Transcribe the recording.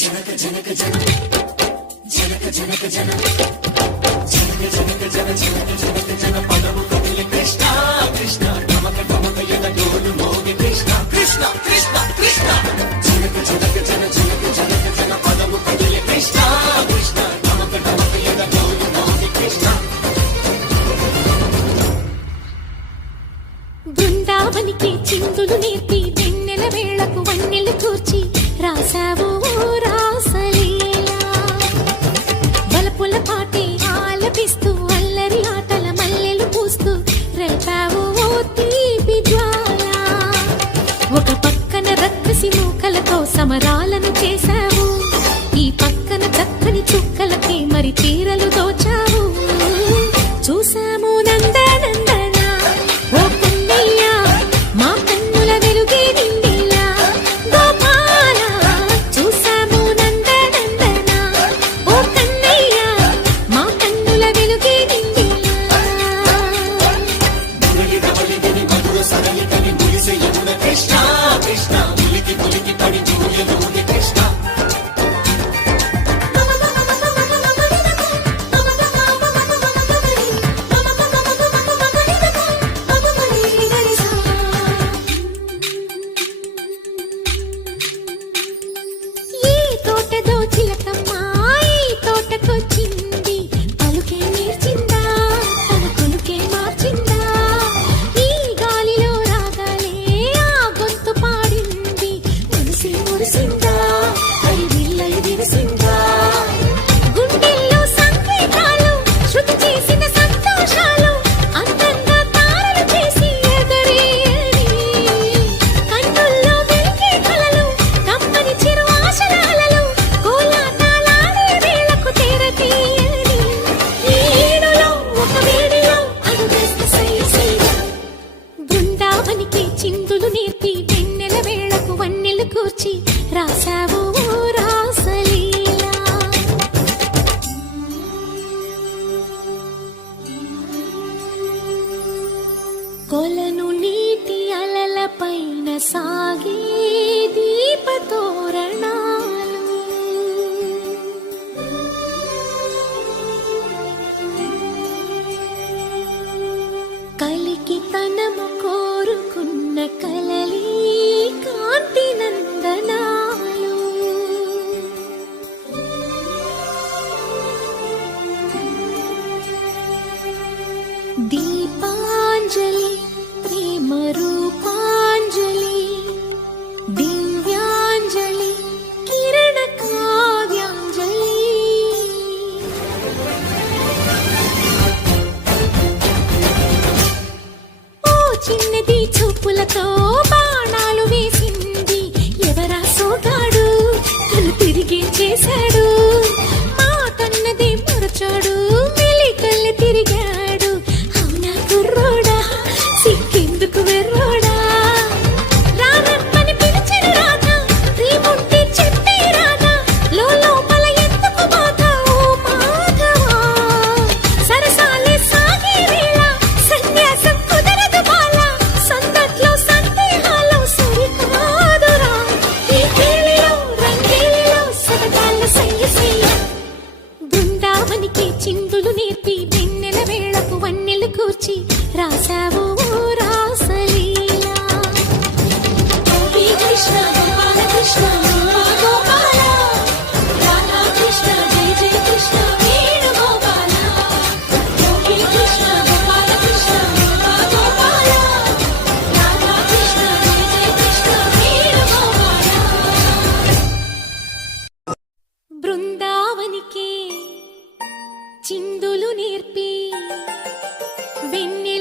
జనక జనక జన జనక జనక జన జనక జనక జన జనక జనక జన పదము కదిలి కృష్ణ కృష్ణ నమక నమక యద డోలు మోగి కృష్ణ కృష్ణ కృష్ణ కృష్ణ జనక జనక జన జనక జనక జన పదము కదిలి కృష్ణ కృష్ణ నమక నమక యద డోలు మోగి కృష్ణ. బృందావనికి చిందులు నేర్పి వెన్నెల వేళకు వన్నెలు కూర్చి రాసావు రాసలీలా. బలపుల పాటే ఆలపిస్తూ అల్లరి ఆటల మల్లెలు పూస్తూ రేపావు తీపి జ్వాల. ఒక పక్కన రక్కసి మూకలతో సమరాలను చేశావు, ఈ పక్కన చక్కని చుక్కలకి మరి తీరలు దోచావు. చూసాము నందనందన ఓ కన్నయ్య, మా కన్నుల వెలుగే నిండిలా. గోపాల చూసాము నందనందన ఓ కన్నయ్య, మా కన్నుల వెలుగే నిండిలా. మురళి రవళి దిని మధుర సరళి కని మురిసె యమున కృష్ణ కృష్ణ ములికి ములికి పడి జూయలోని కృష్ణ. ఈ తోటదో చిలకమ్మ ఈ తోటకొచ్చింది, పలుకే నేర్చిందా తన కొలుకే మార్చిందా. ఈ గాలిలో రాగాలే ఆ గొంతు పాడింది, మనసి మురిసిందా అది విల్లై విరిసిందా. గుండెల్లో సంకేతాలు శృతి చేసిన సంతోషాలు అందంగా తారలు చేసి ఎగరేయని. కన్నుల్లో వెలిగే కలలు కమ్మని చిరు ఆశనాలలో కోలాటాలాడే వేళకు తెరతీయని. ఈ ఏడులో ఒక వేడిలో అడుగేస్తే సై సై. బృందావనికి చిందులు నేర్పి వెన్నెల వేళకు వన్నెలు కూర్చి రాసావు రాసలీలా. కొలను నీటి అలల పైన సాగే దీపతోరణాలు. కలికి తనము కోరుకున్న కలలి కాంతి నందనాలు. దీపాంజలి ప్రేమ రూపాంజలి దివ్యాంజలి కిరణ కావ్యాంజలి. ఓ చిన్నది చూపులతో బాణాలు వేసింది, ఎవరా సోగాడు తను తిరిగి చేశాడు. మాటన్నది మరచాడు మెలికల్లి తిరిగాడు. అవునా కుర్రోడా సిక్కెందుకు వెర్రోడా. రారమ్మని పిలిచిన రాధా రీముంటే చెప్పే రాధా, లోపల ఎందుకు బాధ ఓ మాధవా. సరసాలే సాగే వేళ సన్యాసం కుదరదు బాల, సందట్లో సందేహాలు సరికాదురా. ఈ కేళిలో రంగేలిలో సరదాల సయ్య సయ్య. బృందావనికి చిందులు నేర్పి వెన్నెల వేళకు వన్నెలు కూర్చి రాసావు రాసలీలా. గోపీ కృష్ణ గోపాల కృష్ణ గోపాల రాధా కృష్ణ జయ జయ కృష్ణ వేణు గోపాల. గోపీ కృష్ణ గోపాల కృష్ణ గోపాల రాధా కృష్ణ జయ జయ కృష్ణ వేణు గోపాల. బృందావనికి చిందులు నేర్పి వెన్నెల